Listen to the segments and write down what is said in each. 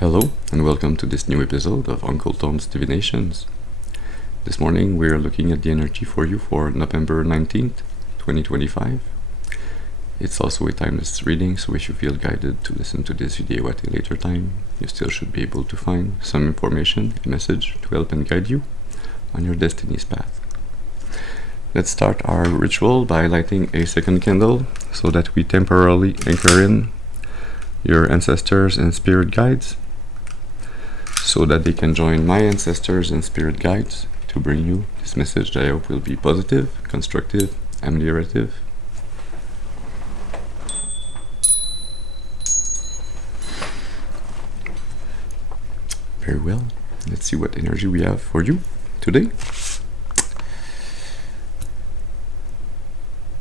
Hello and welcome to this new episode of Uncle Tom's Divinations. This morning we are looking at the energy for you for November 19th, 2025. It's also a timeless reading, so if you feel guided to listen to this video at a later time, you still should be able to find some information, a message to help and guide you on your destiny's path. Let's start our ritual by lighting a second candle so that we temporarily anchor in your ancestors and spirit guides, so that they can join my ancestors and spirit guides to bring you this message that I hope will be positive, constructive, ameliorative. Very well. Let's see what energy we have for you today.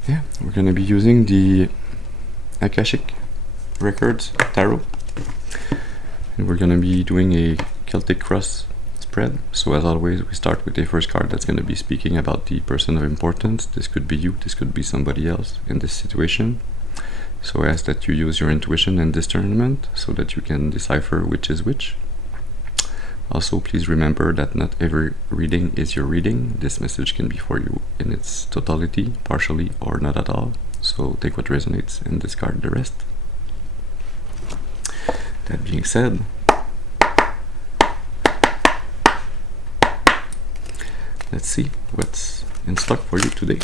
Yeah, we're going to be using the Akashic Records Tarot. And we're going to be doing a Celtic Cross spread. So as always, we start with the first card that's going to be speaking about the person of importance. This could be you, this could be somebody else in this situation. So I ask that you use your intuition and discernment so that you can decipher which is which. Also, please remember that not every reading is your reading. This message can be for you in its totality, partially, or not at all. So take what resonates and discard the rest. That being said, let's see what's in stock for you today.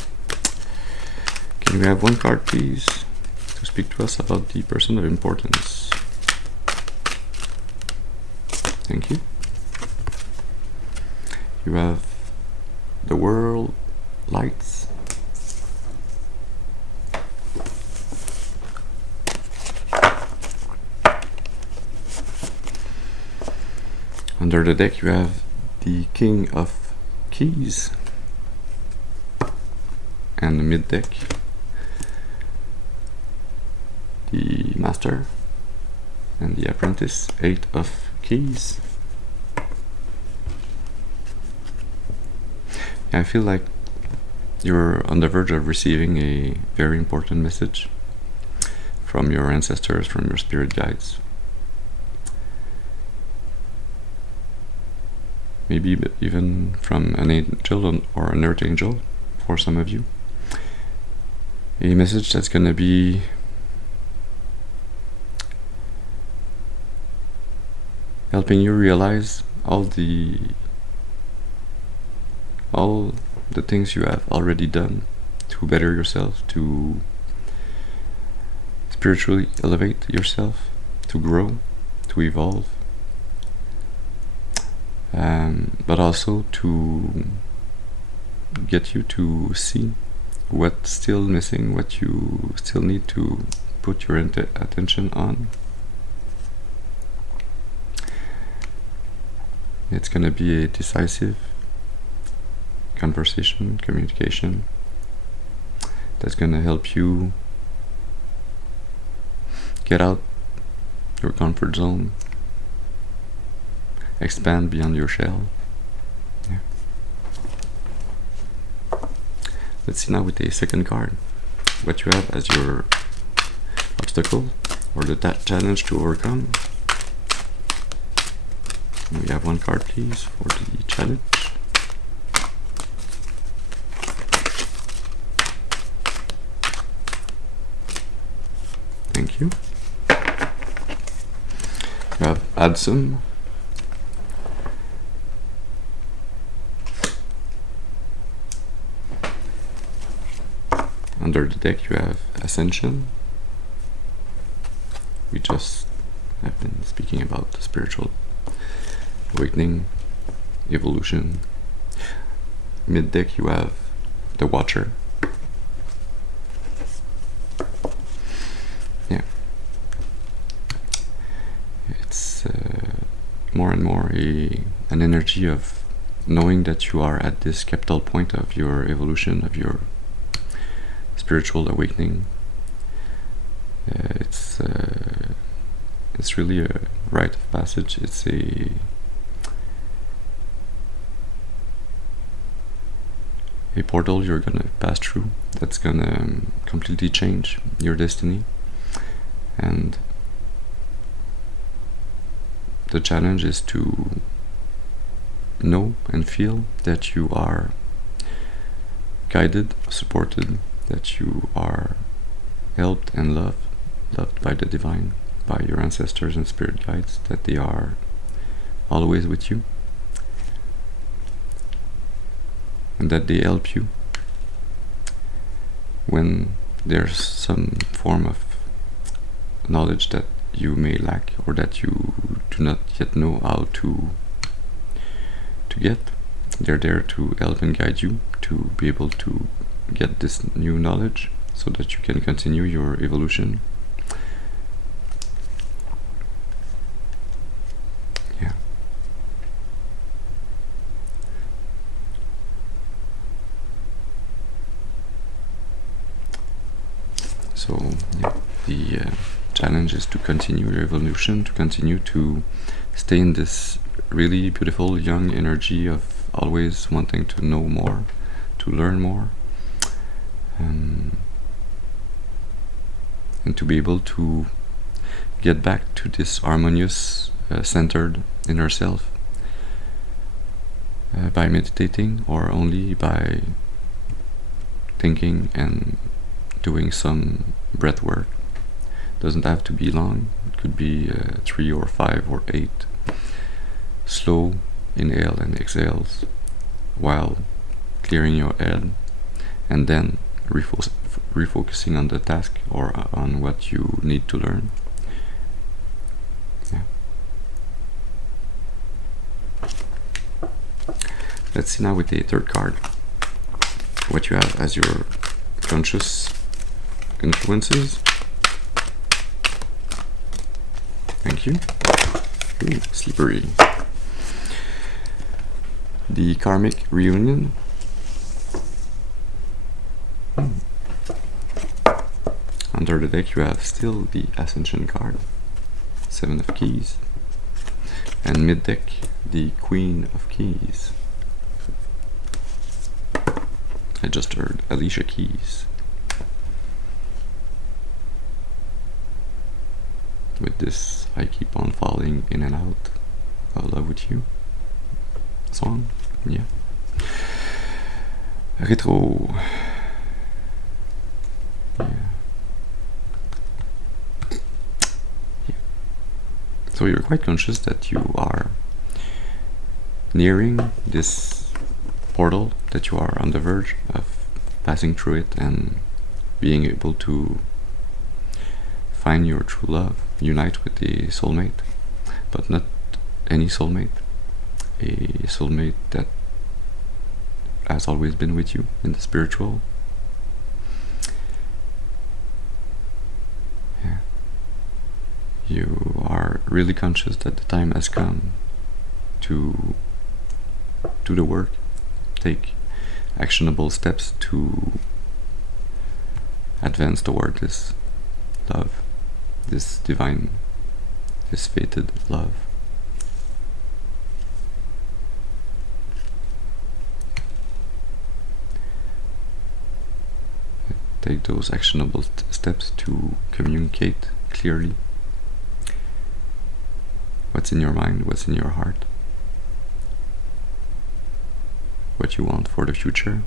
Can we have one card, please, to speak to us about the person of importance? Thank you. You have the world lights. Under the deck you have the King of Keys, and the mid deck the Master and the Apprentice, 8 of Keys. I feel like you're on the verge of receiving a very important message from your ancestors, from your spirit guides. Maybe even from an angel or an earth angel for some of you. A message that's going to be helping you realize all the things you have already done to better yourself, to spiritually elevate yourself, to grow, to evolve. But also to get you to see what's still missing, what you still need to put your attention on. It's going to be a decisive conversation, communication that's going to help you get out your comfort zone, expand beyond your shell. Yeah. Let's see now with the second card what you have as your obstacle or the challenge to overcome. And we have one card, please, for the challenge. Thank you. You have Adsum. Under the deck you have Ascension. We just have been speaking about the spiritual awakening, evolution. Mid deck you have the Watcher. Yeah. It's more and more an energy of knowing that you are at this capital point of your evolution, of your spiritual awakening. It's really a rite of passage. It's a portal you're gonna pass through that's gonna completely change your destiny, and the challenge is to know and feel that you are guided, supported, that you are helped and loved by the divine, by your ancestors and spirit guides, that they are always with you, and that they help you when there's some form of knowledge that you may lack or that you do not yet know how to get. They're there to help and guide you to be able to get this new knowledge so that you can continue your evolution. Yeah. So yeah, the challenge is to continue your evolution, to continue to stay in this really beautiful young energy of always wanting to know more, to learn more, and to be able to get back to this harmonious, centered inner self by meditating or only by thinking and doing some breath work. Doesn't have to be long. It could be 3 or 5 or 8 slow inhale and exhales while clearing your head, and then refocusing on the task or on what you need to learn. Yeah. Let's see now with the third card what you have as your conscious influences. Thank you. Ooh, slippery. The Karmic Reunion. Under the deck you have still the Ascension card, 7 of Keys, and mid-deck the Queen of Keys. I just heard Alicia Keys. With this I keep on falling in and out of love with you song. Yeah. Retro. Yeah. So you're quite conscious that you are nearing this portal, that you are on the verge of passing through it and being able to find your true love, unite with a soulmate, but not any soulmate, a soulmate that has always been with you in the spiritual. Yeah. You are really conscious that the time has come to do the work, take actionable steps to advance toward this love, this divine, this fated love. Take those actionable steps to communicate clearly what's in your mind, what's in your heart, what you want for the future.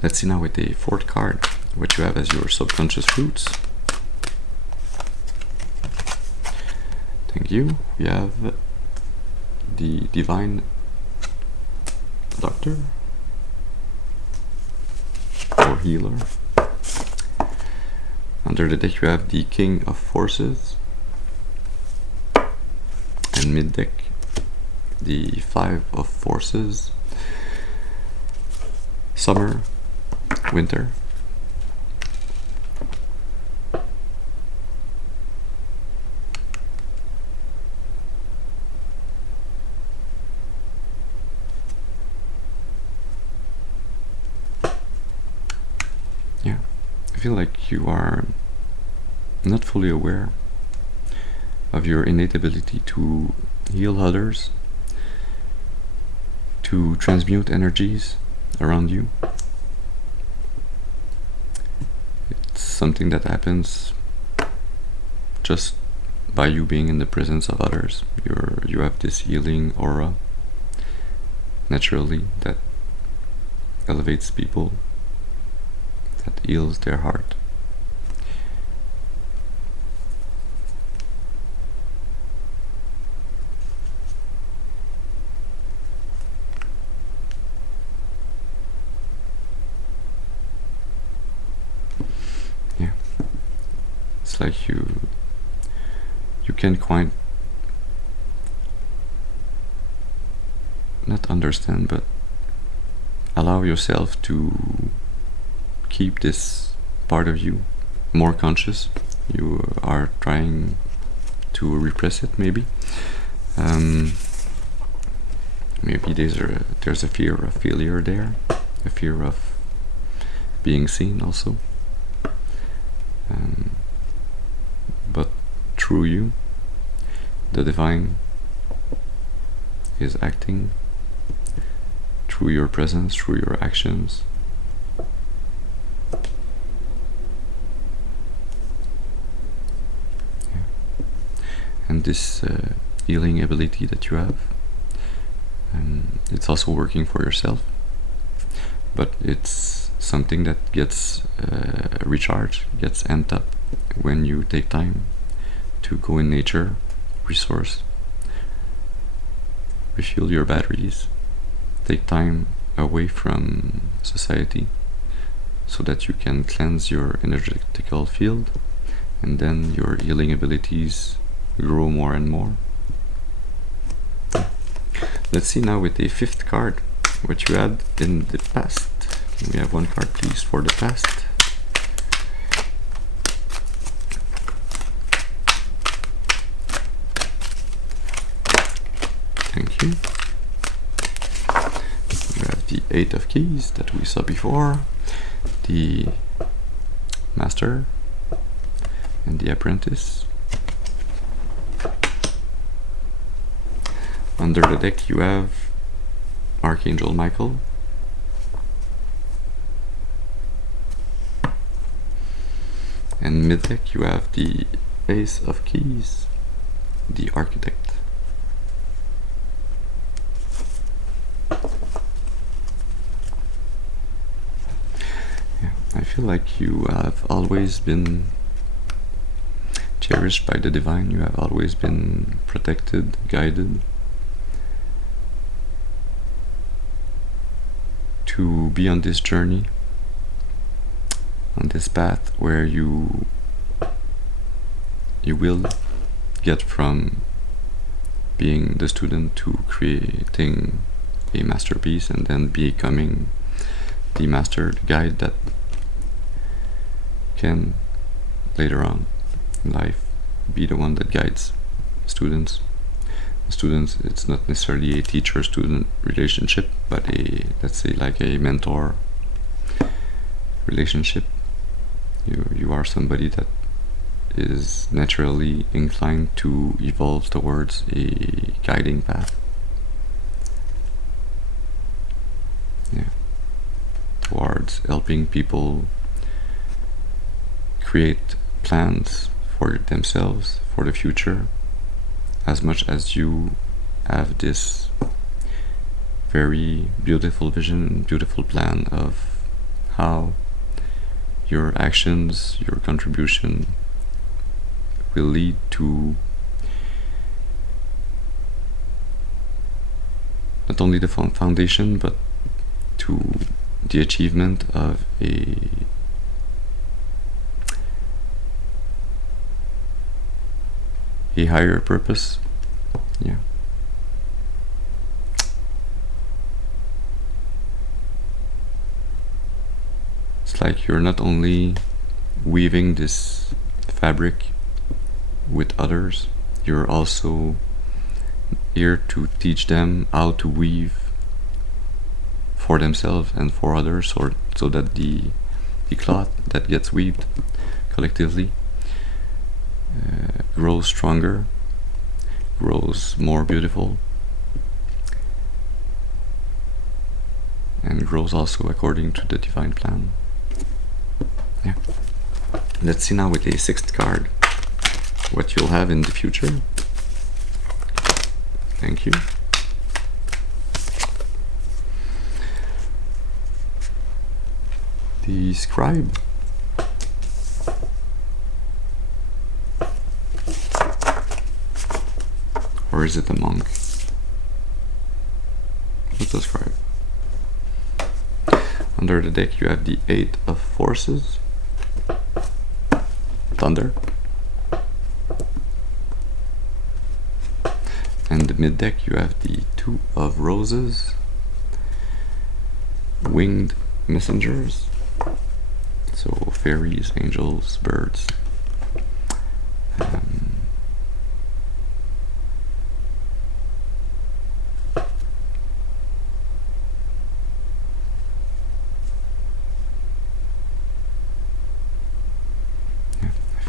Let's see now with the fourth card what you have as your subconscious roots. Thank you. We have the Divine Doctor or Healer. Under the deck you have the King of Forces, and mid deck the Five of Forces, Summer, Winter. Yeah, I feel like you are not fully aware of your innate ability to heal others, to transmute energies around you. it's something that happens just by you being in the presence of others. You have this healing aura naturally that elevates people, that heals their heart. Yeah, it's like you can quite not understand, but allow yourself to keep this part of you more conscious. You are trying to repress it, maybe. Maybe there's a fear of failure there, a fear of being seen also. But through you, the divine is acting through your presence, through your actions. Yeah. And this healing ability that you have, it's also working for yourself, but it's something that gets recharged, gets amped up when you take time to go in nature, resource, refuel your batteries, take time away from society so that you can cleanse your energetical field, and then your healing abilities grow more and more. Let's see now with the fifth card what you had in the past. Can we have one card please for the past? Thank you. We have the Eight of Keys that we saw before, the Master, and the Apprentice. Under the deck you have Archangel Michael, and mid deck you have the Ace of Keys, the Architect. Yeah, I feel like you have always been cherished by the divine. You have always been protected, guided to be on this journey, on this path where you will get from being the student to creating a masterpiece, and then becoming the master, the guide that can later on in life be the one that guides students. Students, it's not necessarily a teacher-student relationship, but let's say like a mentor relationship. You are somebody that is naturally inclined to evolve towards a guiding path. Yeah. Towards helping people create plans for themselves, for the future, as much as you have this very beautiful vision, beautiful plan of how your actions, your contribution will lead to not only the foundation, but to the achievement of a higher purpose. Yeah. It's like you're not only weaving this fabric with others, you're also here to teach them how to weave for themselves and for others, so that the cloth that gets weaved collectively grows stronger, grows more beautiful, and grows also according to the divine plan. Yeah. Let's see now with the 6th card what you'll have in the future. Thank you. The Scribe. Or is it a monk? It's a Scribe. Under the deck you have the 8 of Forces. Thunder. And the mid deck you have the 2 of Roses. Winged Messengers. So fairies, angels, birds. I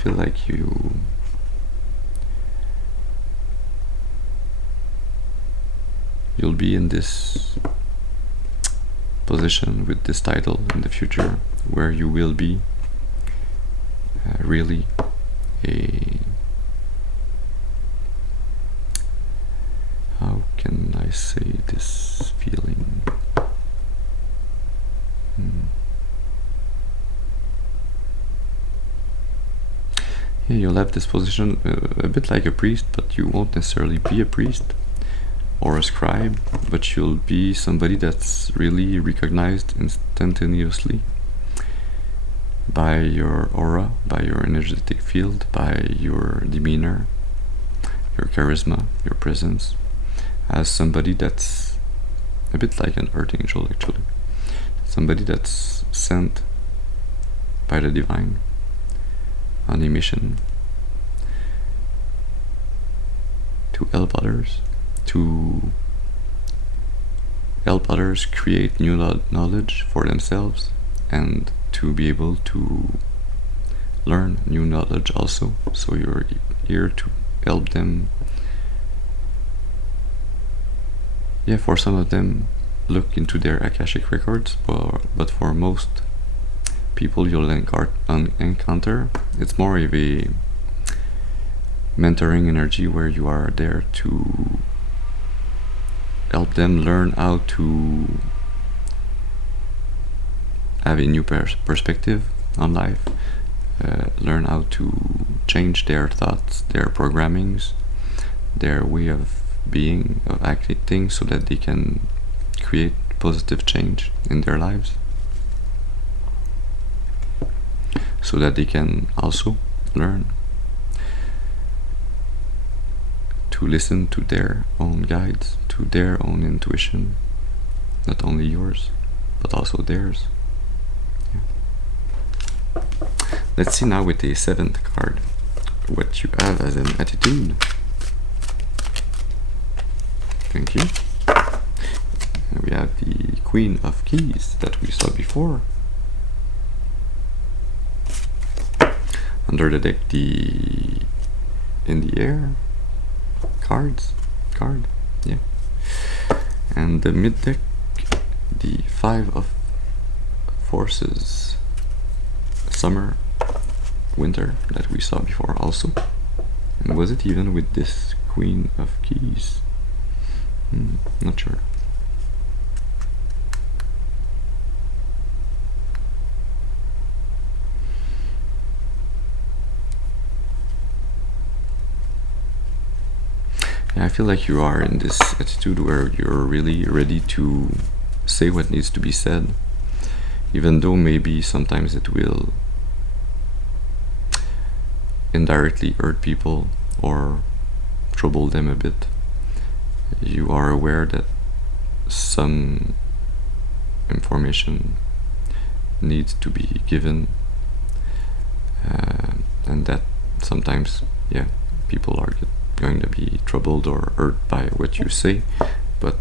feel like you'll be in this position with this title in the future where you will be really how can I say this feeling? Yeah, you'll have this position a bit like a priest, but you won't necessarily be a priest or a scribe, but you'll be somebody that's really recognized instantaneously by your aura, by your energetic field, by your demeanor, your charisma, your presence, as somebody that's a bit like an earth angel, actually. Somebody that's sent by the divine on a mission to help others, create new knowledge for themselves, and to be able to learn new knowledge also. So you're here to help them. Yeah, for some of them, look into their Akashic records, but for most people you'll encounter, it's more of a mentoring energy where you are there to help them learn how to have a new perspective on life, learn how to change their thoughts, their programmings, their way of being, of acting, so that they can create positive change in their lives, so that they can also learn to listen to their own guides, to their own intuition, not only yours, but also theirs. Yeah. Let's see now with the 7th card what you have as an attitude. Thank you. And we have the Queen of Keys that we saw before. Under the deck, the In the Air card, yeah. And the mid deck, the 5 of Forces, Summer, Winter, that we saw before also. And was it even with this Queen of Keys? Not sure. I feel like you are in this attitude where you're really ready to say what needs to be said, even though maybe sometimes it will indirectly hurt people or trouble them a bit. You are aware that some information needs to be given, and that sometimes, yeah, people are going to be troubled or hurt by what you say, but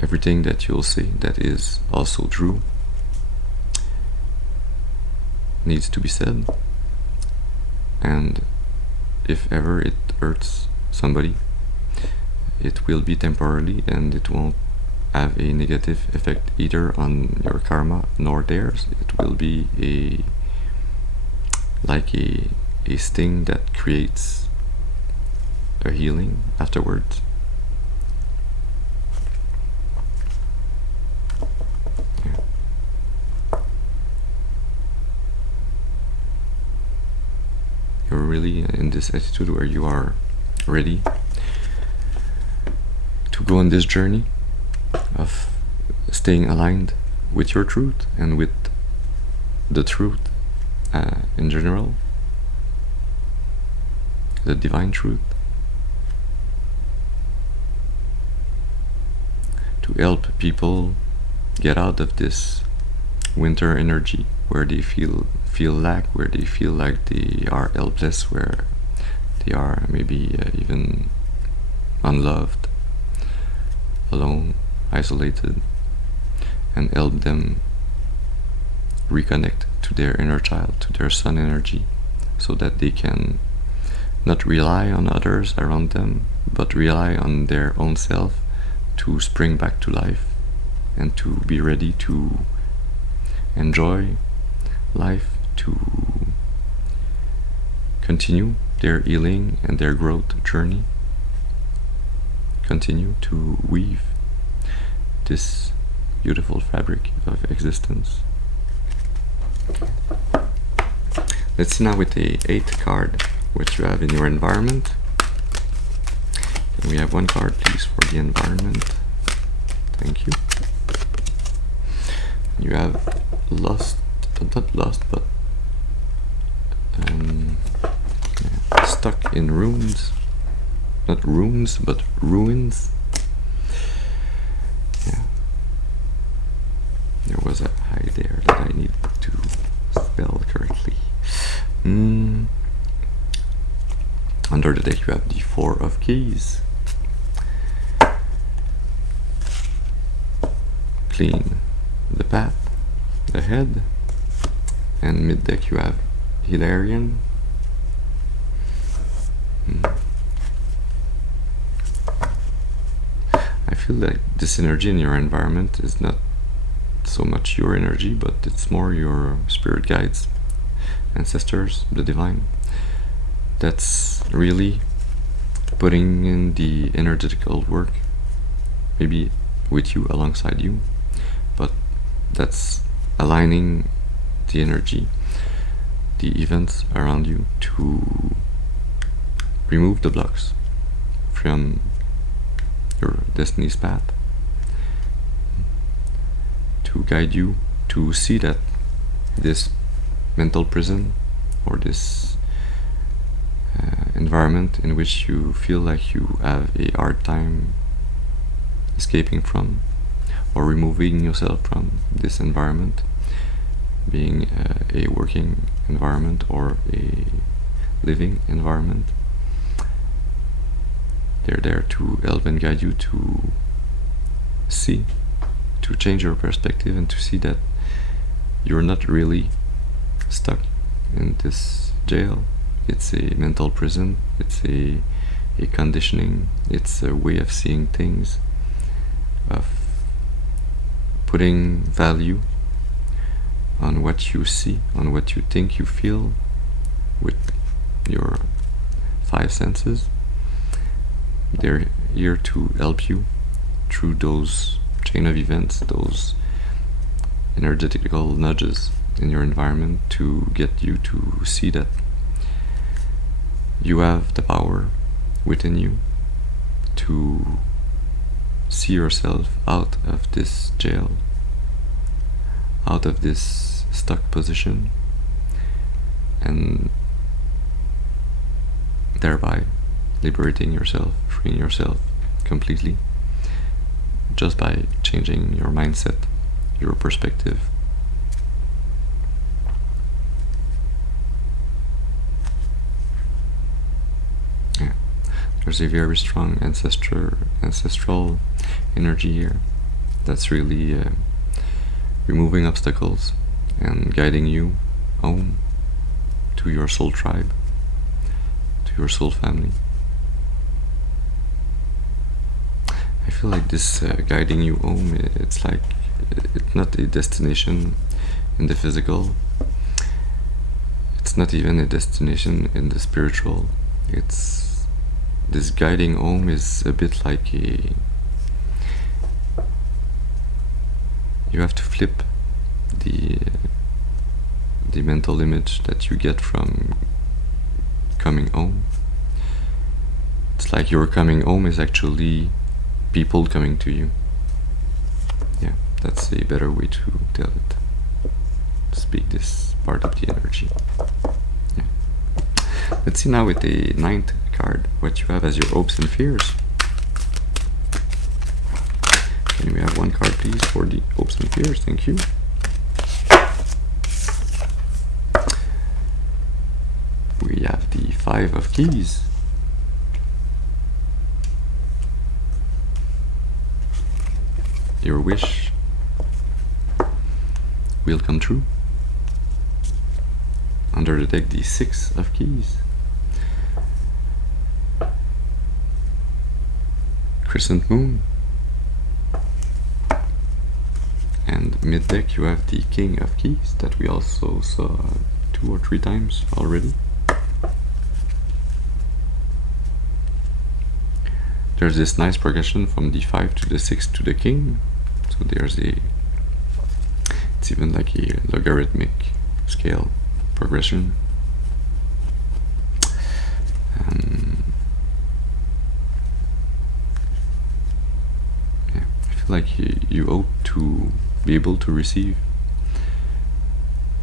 everything that you'll say that is also true needs to be said, and if ever it hurts somebody, it will be temporarily and it won't have a negative effect either on your karma nor theirs. It will be like a sting that creates a healing afterwards. Yeah. You're really in this attitude where you are ready to go on this journey of staying aligned with your truth and with the truth in general, the divine truth, to help people get out of this winter energy where they feel lack, where they feel like they are helpless, where they are maybe even unloved, alone, isolated, and help them reconnect to their inner child, to their sun energy, so that they can not rely on others around them, but rely on their own self to spring back to life and to be ready to enjoy life, to continue their healing and their growth journey, continue to weave this beautiful fabric of existence. Let's see now with the 8th card, which you have in your environment. Can we have one card, please, for the environment? Thank you. You have lost, not lost, but stuck in ruins. Not ruins, but ruins. Yeah. There was a I there that I need to spell correctly. Under the deck you have the 4 of Keys. Clean the path ahead. And mid deck you have Hilarion. I feel like this energy in your environment is not so much your energy, but it's more your spirit guides, ancestors, the divine, that's really putting in the energetical work, maybe with you, alongside you, but that's aligning the energy, the events around you, to remove the blocks from your destiny's path, to guide you to see that this mental prison or this environment in which you feel like you have a hard time escaping from or removing yourself from this environment, being a working environment or a living environment. They're there to help and guide you to see, to change your perspective and to see that you're not really stuck in this jail. It's a mental prison, it's a conditioning, it's a way of seeing things, of putting value on what you see, on what you think you feel with your 5 senses. They're here to help you through those chain of events, those energetical nudges in your environment, to get you to see that you have the power within you to see yourself out of this jail, out of this stuck position, and thereby liberating yourself, freeing yourself completely, just by changing your mindset, your perspective. Yeah. There's a very strong ancestral energy here that's really removing obstacles and guiding you home to your soul tribe, to your soul family. I feel like this guiding you home, it's like it's not a destination in the physical. It's not even a destination in the spiritual. It's this guiding home is a bit like a. You have to flip the mental image that you get from coming home. It's like your coming home is actually people coming to you. Yeah, that's a better way to tell it. Speak this part of the energy. Yeah. Let's see now with the 9th card what you have as your hopes and fears. Can we have one card please for the hopes and fears? Thank you. We have the 5 of Keys. Your wish will come true. Under the deck, the 6 of Keys. Crescent Moon. And mid deck you have the King of Keys that we also saw 2 or 3 times already. There's this nice progression from the 5 to the 6 to the King. So there's it's even like a logarithmic scale progression. Yeah, I feel like you hope to be able to receive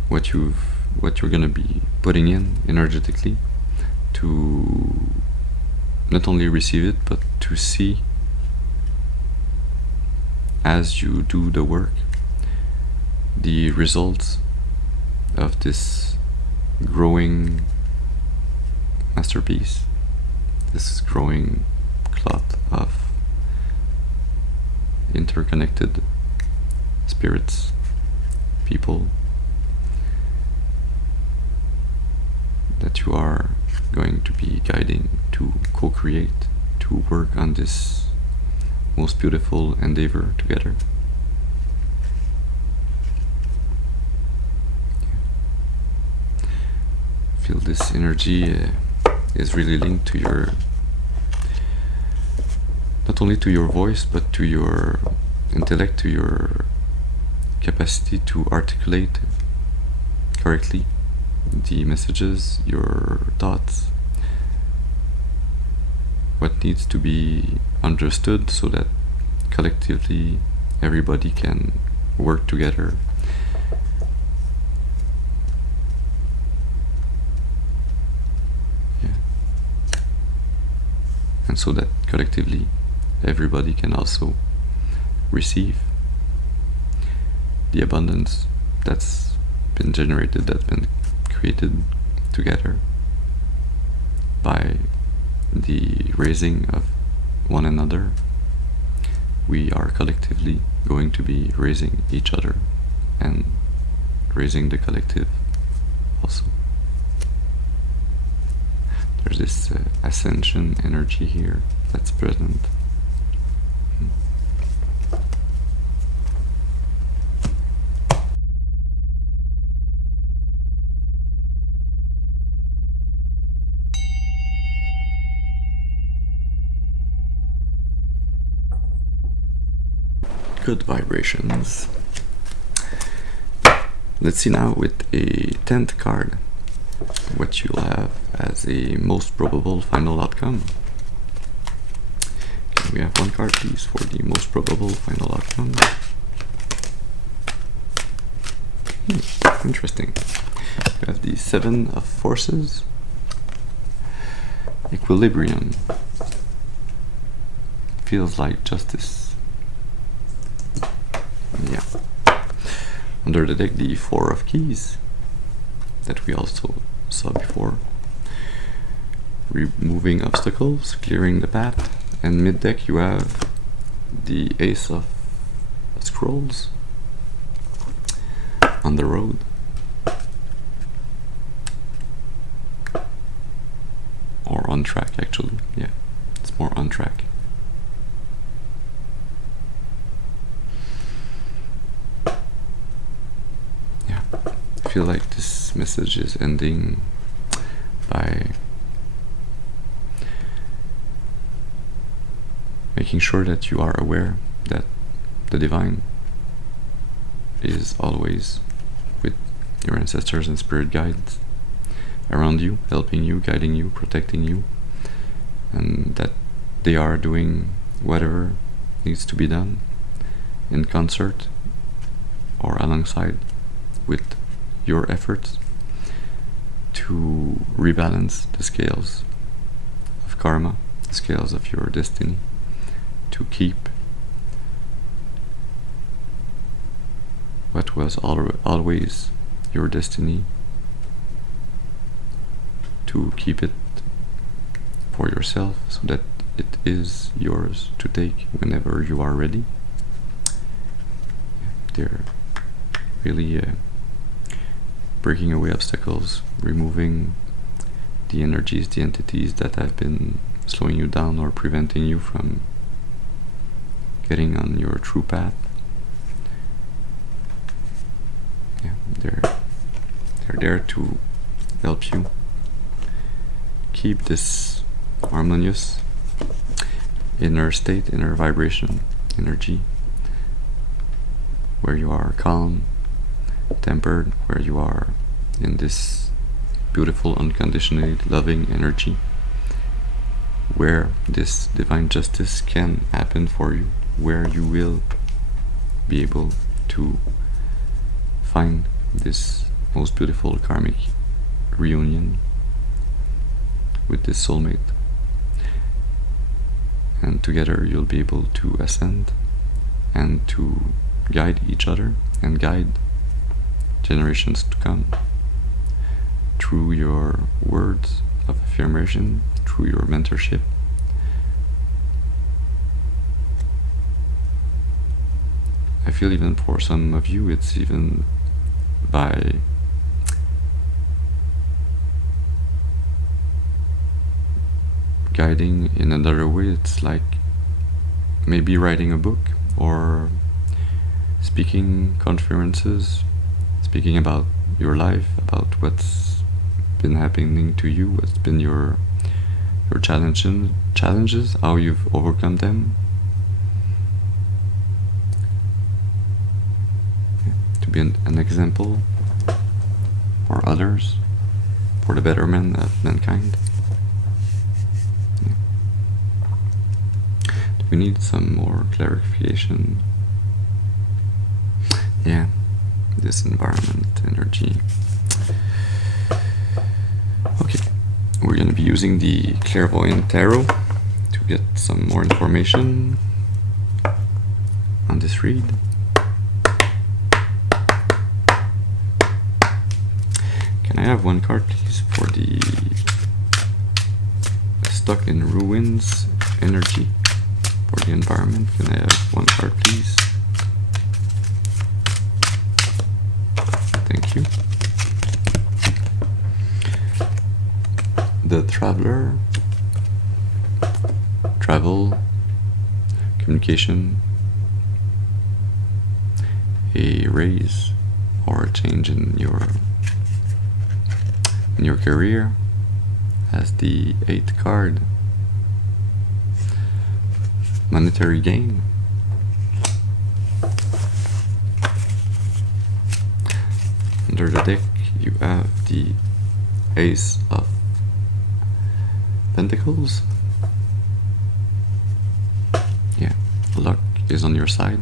what you're gonna be putting in energetically, to not only receive it but to see as you do the work the results of this growing masterpiece, this growing cloth of interconnected spirits, people that you are going to be guiding to co-create, to work on this most beautiful endeavor together. Feel this energy is really linked to your, not only to your voice, but to your intellect, to your capacity to articulate correctly the messages, your thoughts, what needs to be understood so that collectively everybody can work together. Yeah. And so that collectively everybody can also receive the abundance that's been generated, that's been created together by the raising of one another. We are collectively going to be raising each other and raising the collective also. There's this ascension energy here that's present. Good vibrations. Let's see now with a 10th card what you'll have as a most probable final outcome. Can we have one card please for the most probable final outcome? Interesting. We have the 7 of Forces. Equilibrium. Feels like justice. Yeah. Under the deck, the 4 of Keys that we also saw before. Removing obstacles, clearing the path, and mid deck you have the Ace of Scrolls on the road. Or on track, actually. Yeah, it's more on track. feel like this message is ending by making sure that you are aware that the divine is always with your ancestors and spirit guides around you, helping you, guiding you, protecting you, and that they are doing whatever needs to be done in concert or alongside with your efforts to rebalance the scales of karma, the scales of your destiny, to keep what was always your destiny, to keep it for yourself so that it is yours to take whenever you are ready. They're really breaking away obstacles, removing the energies, the entities that have been slowing you down or preventing you from getting on your true path. Yeah, they're there to help you keep this harmonious inner state, inner vibration, energy, where you are calm, tempered, where you are in this beautiful, unconditionally loving energy, where this divine justice can happen for you, where you will be able to find this most beautiful karmic reunion with this soulmate, and together you'll be able to ascend and to guide each other and guide generations to come through your words of affirmation, through your mentorship. I feel even for some of you it's even by guiding in another way. It's like maybe writing a book or speaking conferences, speaking about your life, about what's been happening to you, what's been your challenges, how you've overcome them. To be an example for others, for the betterment of mankind. We need some more clarification. Yeah, this environment, energy. Okay, we're going to be using the Clairvoyant Tarot to get some more information on this read. Can I have one card, please, for the Stuck in Ruins energy? For the environment, can I have one card, please? Thank you. The Traveler, travel, communication, a raise or a change in your career, as the 8th card. Monetary gain. Under the deck you have the Ace of Pentacles. Yeah, luck is on your side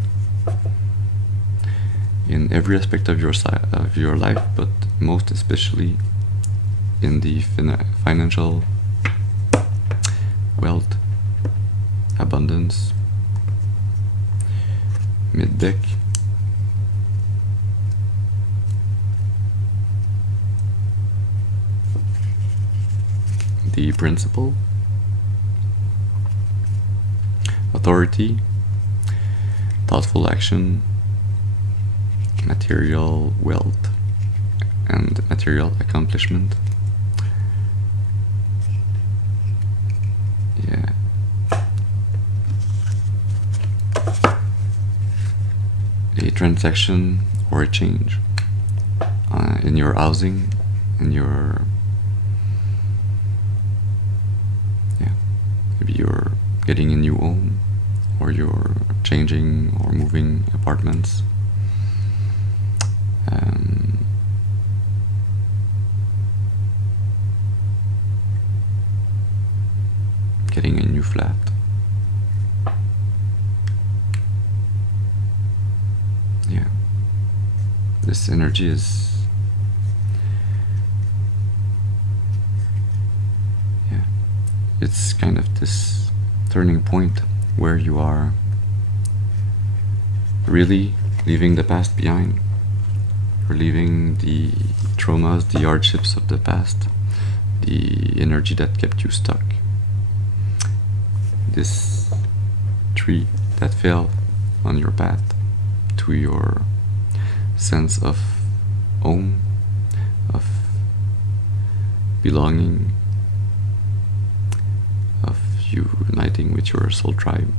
in every aspect of your life, but most especially in the financial wealth, abundance. Mid deck, the Principle, authority, thoughtful action, material wealth, and material accomplishment. Yeah. A transaction or a change in your housing, in your, yeah, maybe you're getting a new home, or you're changing or moving apartments. Getting a new flat. Yeah, this energy is, yeah, it's kind of this turning point where you are really leaving the past behind. You're leaving the traumas, the hardships of the past, the energy that kept you stuck. This tree that fell on your path to your sense of home, of belonging, of uniting with your soul tribe.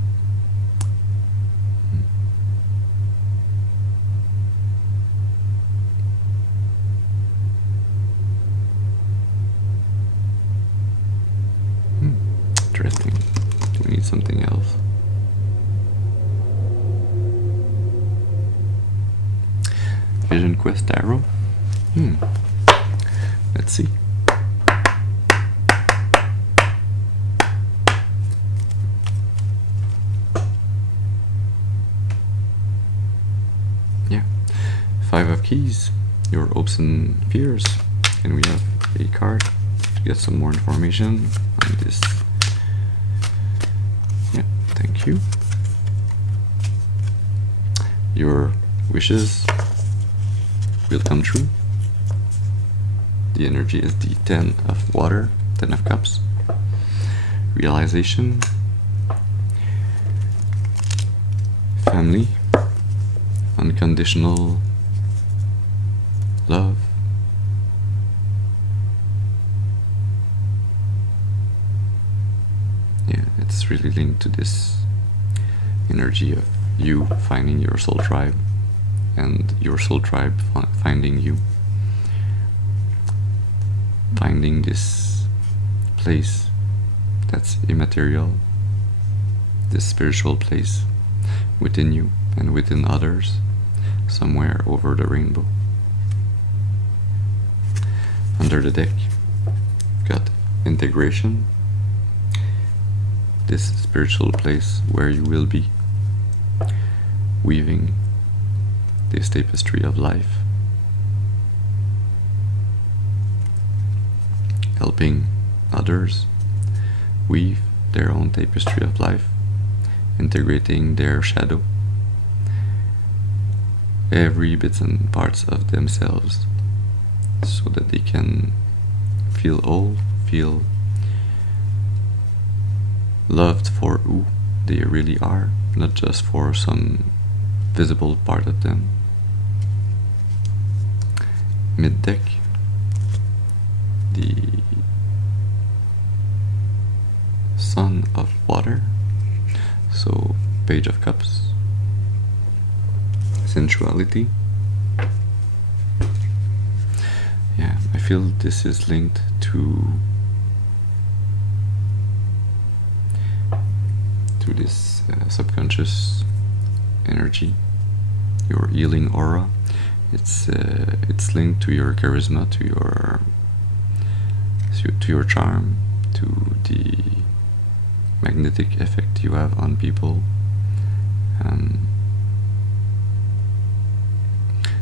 Interesting. Do we need something else? Vision Quest arrow? Let's see. Yeah. 5 of Keys, your hopes and fears. And we have a card to get some more information on this. Yeah, thank you. Your wishes will come true. The energy is the 10 of water, 10 of cups. Realization. Family. Unconditional love. Yeah, it's really linked to this energy of you finding your soul tribe and your soul tribe finding you. Finding this place that's immaterial, this spiritual place within you and within others, somewhere over the rainbow. Under the deck, got integration, this spiritual place where you will be weaving this tapestry of life, helping others weave their own tapestry of life, integrating their shadow, every bits and parts of themselves, so that they can feel whole, feel loved for who they really are, not just for some visible part of them. Mid-deck, the Sun of Water, so Page of Cups, sensuality. Yeah, I feel this is linked to this subconscious energy, your healing aura. It's linked to your charisma, to your charm, to the magnetic effect you have on people.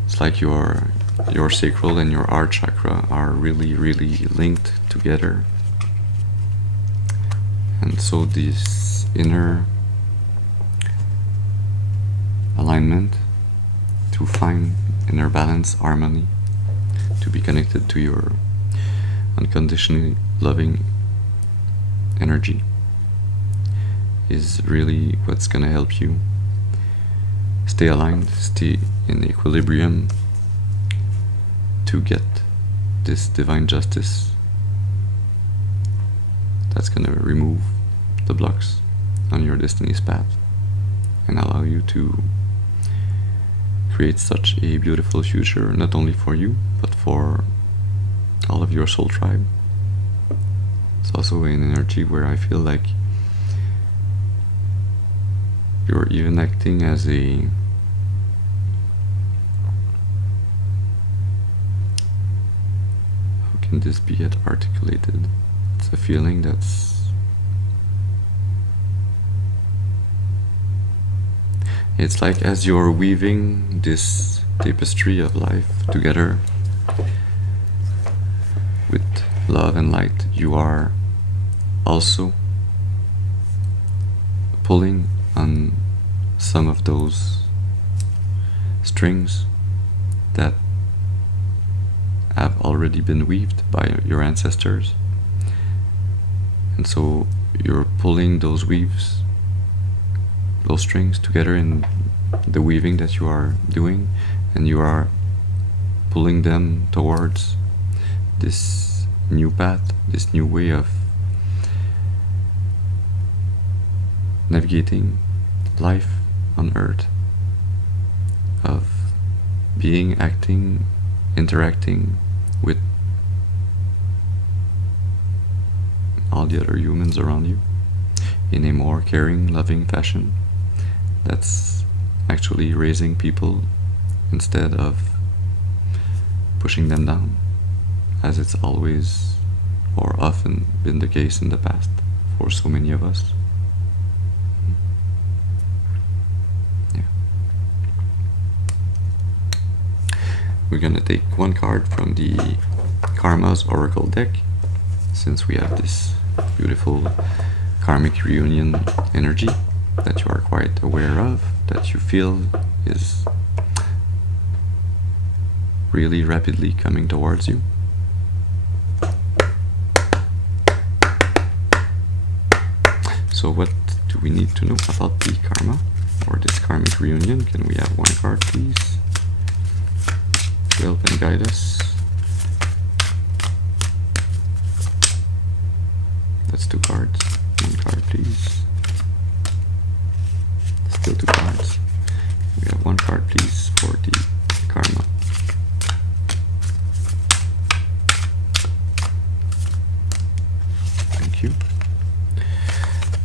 It's like your sacral and your heart chakra are really, really linked together, and so this inner alignment to find inner balance, harmony, to be connected to your unconditionally loving energy is really what's gonna help you stay aligned, stay in equilibrium, to get this divine justice that's gonna remove the blocks on your destiny's path and allow you to create such a beautiful future, not only for you, but for all of your soul tribe. It's also an energy where I feel like you're even acting as a how can this be articulated? It's a feeling that's it's like as you're weaving this tapestry of life together with love and light, you are also pulling on some of those strings that have already been weaved by your ancestors. And so you're pulling those weaves, those strings together in the weaving that you are doing, and you are pulling them towards this new path, this new way of navigating life on earth, of being, acting, interacting with all the other humans around you in a more caring, loving fashion that's actually raising people instead of pushing them down, as it's always or often been the case in the past for so many of us. We're gonna take one card from the Karma's Oracle deck, since we have this beautiful karmic reunion energy that you are quite aware of, that you feel is really rapidly coming towards you. So what do we need to know about the karma or this karmic reunion? Can we have one card, please? To help and guide us. That's two cards. One card, please. Still two cards. We have one card, please, for the karma. Thank you.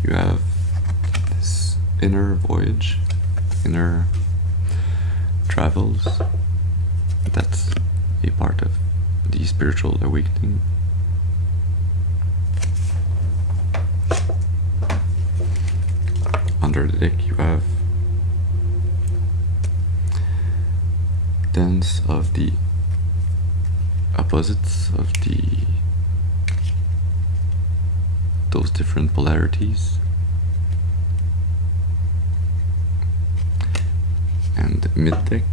You have this inner voyage, inner travels. That's a part of the spiritual awakening. Under the deck you have dance of the opposites of those different polarities, and mid deck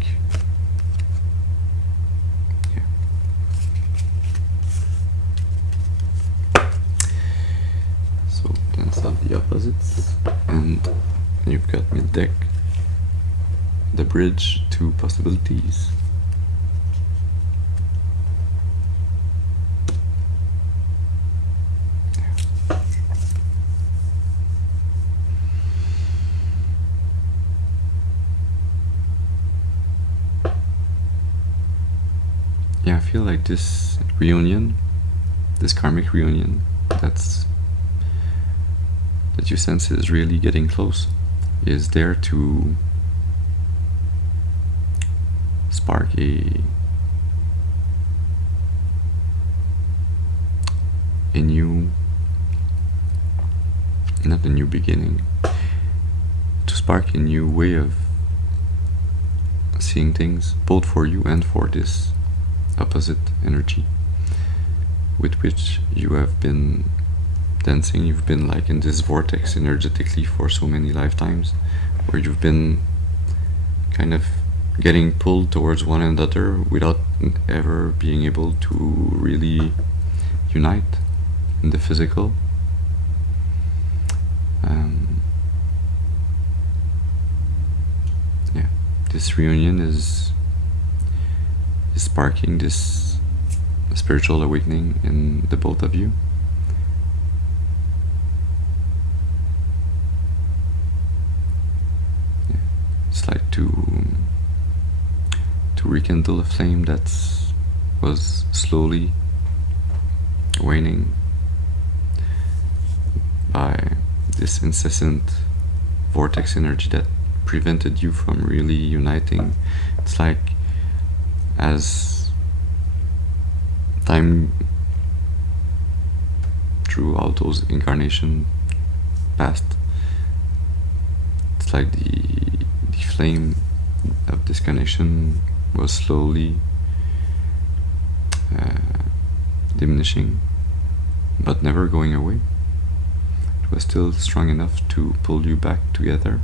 of the opposites, and you've got mid deck the bridge to possibilities. Yeah, I feel like this reunion, this karmic reunion, that you sense is really getting close, is there to spark a new, not a new beginning, to spark a new way of seeing things, both for you and for this opposite energy with which you have been dancing. You've been like in this vortex energetically for so many lifetimes, where you've been kind of getting pulled towards one another without ever being able to really unite in the physical. Yeah, this reunion is sparking this spiritual awakening in the both of you. It's like to to rekindle a flame that was slowly waning by this incessant vortex energy that prevented you from really uniting. It's like as time throughout those incarnations passed, it's like the flame of this connection was slowly diminishing, but never going away. It was still strong enough to pull you back together.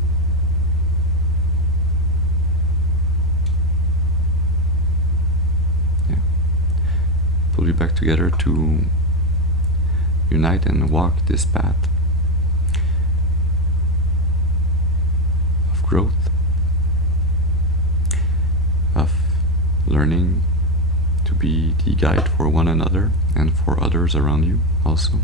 Yeah. Pull you back together to unite and walk this path of growth, of learning to be the guide for one another and for others around you also.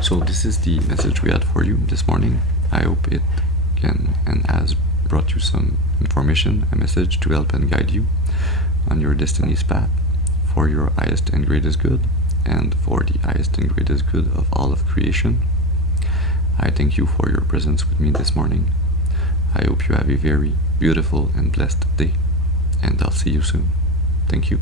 So this is the message we had for you this morning. I hope it can and has brought you some information, a message to help and guide you on your destiny's path for your highest and greatest good, and for the highest and greatest good of all of creation. I thank you for your presence with me this morning. I hope you have a very beautiful and blessed day, and I'll see you soon. Thank you.